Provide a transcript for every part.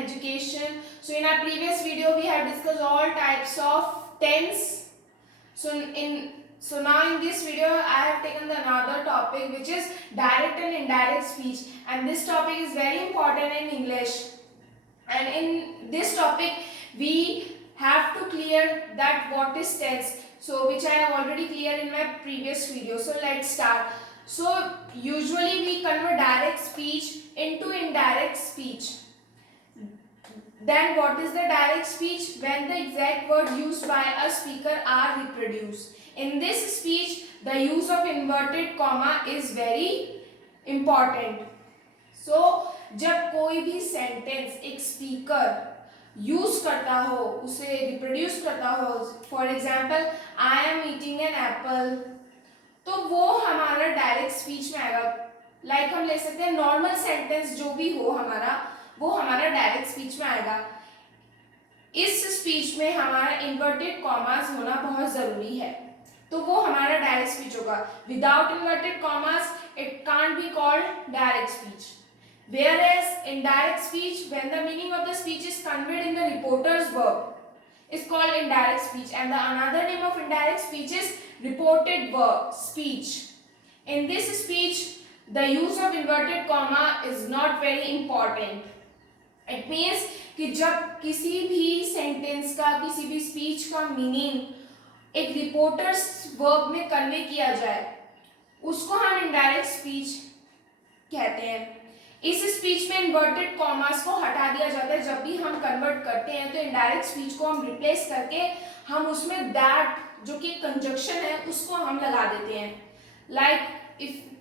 education. So in our previous video we have discussed all types of tense. So now in this video I have taken another topic which is direct and indirect speech, and this topic is very important in English. And in this topic we have to clear that what is tense, so which I have already cleared in my previous video. So let's start. So usually we convert direct speech into indirect speech. Then what is the direct speech? When the exact word used by a speaker are reproduced. In this speech the use of inverted comma is very important. So जब कोई भी sentence एक speaker use करता हो, उसे reproduce करता हो, for example I am eating an apple, तो वो हमारा डायरेक्ट स्पीच में आएगा. लाइक हम ले सकते हैं नॉर्मल सेंटेंस जो भी हो हमारा, वो हमारा डायरेक्ट स्पीच में आएगा. इस स्पीच में हमारा इन्वर्टेड कॉमास होना बहुत जरूरी है, तो वो हमारा डायरेक्ट स्पीच होगा. Without inverted commas it can't be called direct speech. Whereas indirect speech, when the meaning of the speech is conveyed in the reporter's verb, is called indirect speech, and the another name of indirect speech is reported verb speech. In this speech, the use of inverted comma is not very important. It means कि जब किसी भी sentence का, किसी भी speech का meaning एक reporters verb में कन्वे किया जाए, उसको हम इनडायरेक्ट स्पीच कहते हैं. इस स्पीच में इन्वर्टेड कॉमास को हटा दिया जाता है. जब भी हम कन्वर्ट करते हैं तो इनडायरेक्ट स्पीच को हम रिप्लेस करके हम उसमें दैट जो कि कंजक्शन है उसको हम लगा देते हैं. Like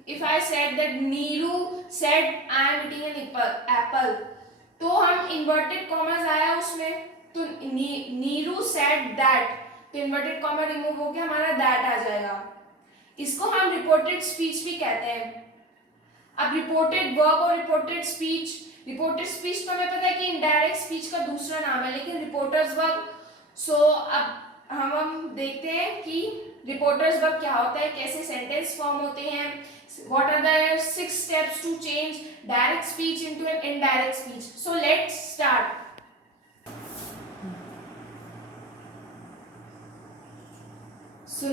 if I said that Neeru said I am eating an apple, तो हम इन्वर्टेड कॉमास आया उसमें, तो नीरू सेड दैट, तो इन्वर्टेड कॉमा रिमूव होकर हमारा दैट आ जाएगा. इसको हम रिपोर्टेड स्पीच भी कहते हैं. अब रिपोर्टेड वर्ब और रिपोर्टेड स्पीच तो हमें पता है कि इनडायरेक्ट स्पीच का दूसरा नाम है, लेकिन रिपोर्टर्स वर्ब, सो अब हम देखते हैं कि रिपोर्टर्स वर्ब क्या होता है, कैसे सेंटेंस फॉर्म होते हैं, what are the 6 steps to change direct speech into an indirect speech. So let's start. So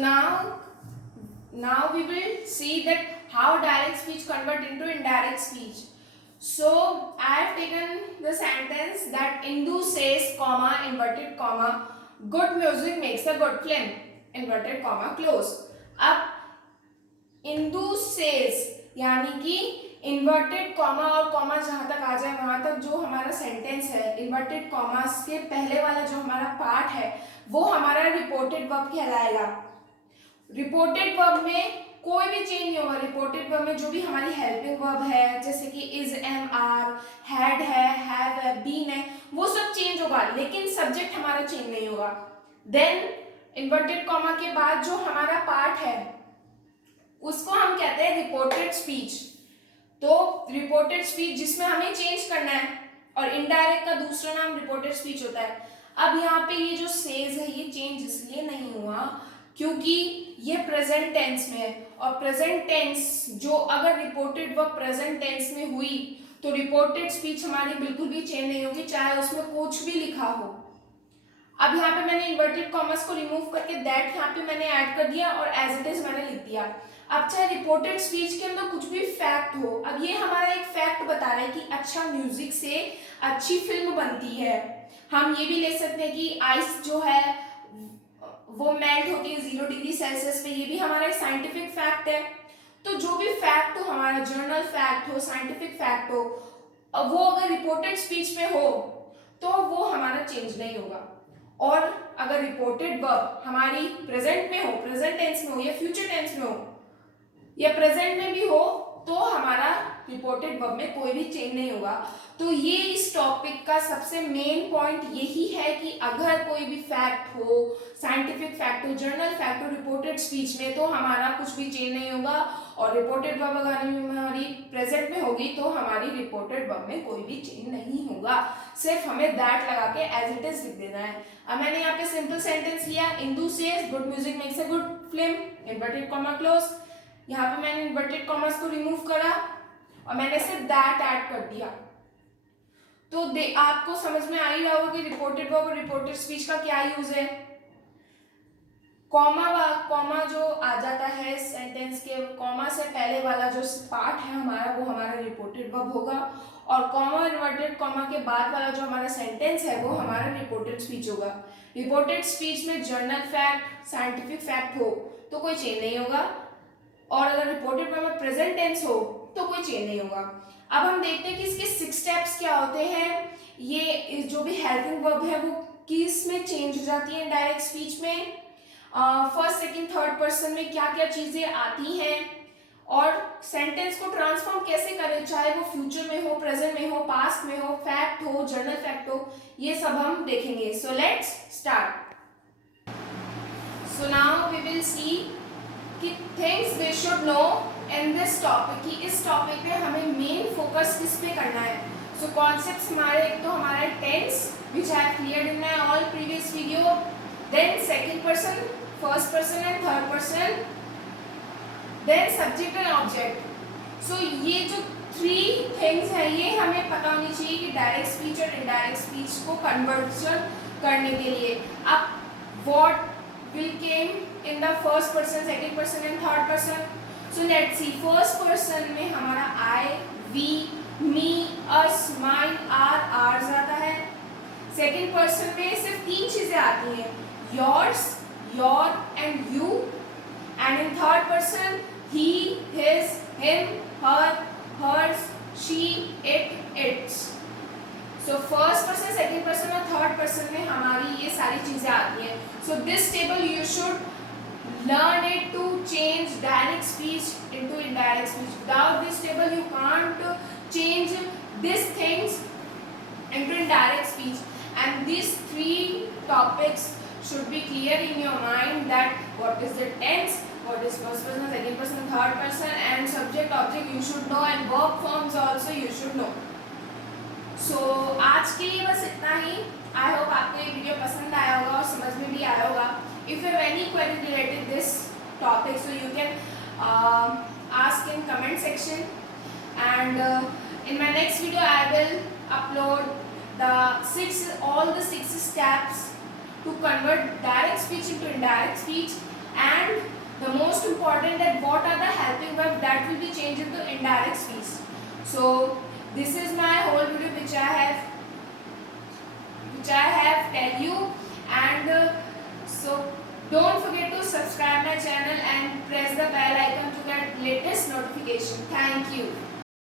now we will see that how direct speech convert into indirect speech. So I have taken the sentence that Indu says, comma, inverted comma, good music makes a good film, inverted comma, close. अब Indu says यानी कि inverted comma और comma जहां तक आ जाए वहां तक जो हमारा सेंटेंस है, इन्वर्टेड कॉमास के पहले वाला जो हमारा पार्ट है वो हमारा रिपोर्टेड वर्ब कहलाएगा. रिपोर्टेड वर्ब में कोई भी चेंज नहीं होगा. रिपोर्टेड वर्ब में जो भी हमारी हेल्पिंग वर्ब है, जैसे कि इज, एम, आर, हैड है, हैव है, बीन है, वो सब चेंज होगा, लेकिन सब्जेक्ट हमारा चेंज नहीं होगा. देन इन्वर्टेड कॉमा के बाद जो हमारा पार्ट है उसको हम कहते हैं रिपोर्टेड स्पीच. तो रिपोर्टेड स्पीच जिसमें हमें चेंज करना है, और इनडायरेक्ट का दूसरा नाम रिपोर्टेड स्पीच होता है. अब यहाँ पे ये जो सेज है ये चेंज इसलिए नहीं हुआ क्योंकि ये प्रेजेंट टेंस में है, और प्रेजेंट टेंस जो अगर रिपोर्टेड वर्ब प्रेजेंट टेंस में हुई तो रिपोर्टेड स्पीच हमारी बिल्कुल भी चेंज नहीं होगी, चाहे उसमें कुछ भी लिखा हो. अब यहाँ पे मैंने इन्वर्टेड कॉमर्स को रिमूव करके दैट यहाँ पे मैंने ऐड कर दिया और एज इट इज मैंने लिख दिया. अब चाहे रिपोर्टेड स्पीच के अंदर कुछ भी फैक्ट हो, अब ये हमारा एक फैक्ट बता रहा है कि अच्छा म्यूजिक से अच्छी फिल्म बनती है. हम ये भी ले सकते हैं कि आइस जो है वो मेल्ट होती है 0 डिग्री सेल्सियस पे, ये भी हमारा एक साइंटिफिक फैक्ट है. तो जो भी फैक्ट हो, हमारा जर्नल फैक्ट हो, साइंटिफिक फैक्ट हो, वो अगर रिपोर्टेड स्पीच में हो तो वो हमारा चेंज नहीं होगा. और अगर रिपोर्टेड वर्ब हमारी प्रेजेंट में हो, प्रेजेंट टेंस में हो या फ्यूचर टेंस में हो या प्रेजेंट में भी हो, तो हमारा रिपोर्टेड वर्ब में कोई भी चेंज नहीं होगा. तो ये इस टॉपिक का सबसे मेन पॉइंट यही है कि अगर कोई भी फैक्ट हो, साइंटिफिक फैक्ट हो, जर्नल फैक्ट हो रिपोर्टेड स्पीच में, तो हमारा कुछ भी चेंज नहीं होगा. और रिपोर्टेड वर्ब अगर हमारी प्रेजेंट में होगी तो हमारी रिपोर्टेड वर्ब में कोई भी चेंज नहीं होगा. सिर्फ हमें दैट लगा के एज इट इज लिख देना है. अब मैंने यहाँ पे सिंपल सेंटेंस लिया, Indu says good music makes a good film, inverted comma close. यहाँ पे मैंने इन्वर्टेड कॉमर्स को रिमूव करा और मैंने सिर्फ दैट ऐड कर दिया. तो आपको समझ में आ ही रहा होगा कि रिपोर्टेड वर्ब और रिपोर्टेड स्पीच का क्या यूज है। कॉमा जो आ जाता है सेंटेंस के, कॉमा से पहले वाला जो पार्ट है हमारा वो हमारा रिपोर्टेड वर्ब होगा, और कॉमा इन्वर्टेड कॉमा के बाद वाला जो हमारा सेंटेंस है वो हमारा रिपोर्टेड स्पीच होगा। रिपोर्टेड स्पीच में जर्नल फैक्ट, साइंटिफिक फैक्ट हो तो कोई चेंज नहीं होगा, और अगर रिपोर्टेड वर्ब में प्रेजेंट टेंस हो तो कोई चेंज नहीं होगा। अब हम देखते हैं कि इसके 6 स्टेप्स क्या होते हैं। ये जो भी हेल्पिंग वर्ब है वो किस में चेंज हो जाती है डायरेक्ट स्पीच में, फर्स्ट सेकंड थर्ड पर्सन में क्या क्या चीजें आती हैं, और सेंटेंस को ट्रांसफॉर्म कैसे करें, चाहे वो फ्यूचर में हो, प्रेजेंट में हो, पास्ट में हो, फैक्ट हो, जर्नल फैक्ट हो, ये सब हम देखेंगे। So let's start. So now we will see कि things we should know in this topic, कि इस टॉपिक पे हमें मेन फोकस किस पे करना है। सो कॉन्सेप्ट्स हमारे, एक तो हमारा tense which I have cleared in my all previous video, then second person, first person and third person, then subject and object. So ये जो 3 थिंग्स है ये हमें पता होनी चाहिए कि डायरेक्ट स्पीच और इनडायरेक्ट स्पीच को कन्वर्जन करने के लिए। अब what will came in the first person, second person and third person. So let's see, first person में हमारा I, we, me, us, mine, ours आता है। सेकंड पर्सन में सिर्फ 3 चीजें आती हैं, yours, your and you, and in third person he, his, him, her, hers, she, it, its. So first person, second person और third person में हमारी ये सारी चीजें आती हैं। So this table you should learn it to change direct speech into indirect speech. Without this table you can't change these things into indirect speech. And these 3 topics should be clear in your mind, that what is the tense, what is first person, second person, third person, and subject object you should know, and verb forms also you should know. So आज के लिए बस इतना ही। I hope आपको ये video पसंद आया होगा और समझ में भी आया होगा। If you have any query related this topic, so you can ask in comment section, and in my next video I will upload all the 6 steps to convert direct speech into indirect speech, and the most important, that what are the helping verb that will be changed into indirect speech. So this is my whole video which I have tell you, and so don't forget to subscribe my channel and press the bell icon to get latest notification. Thank you.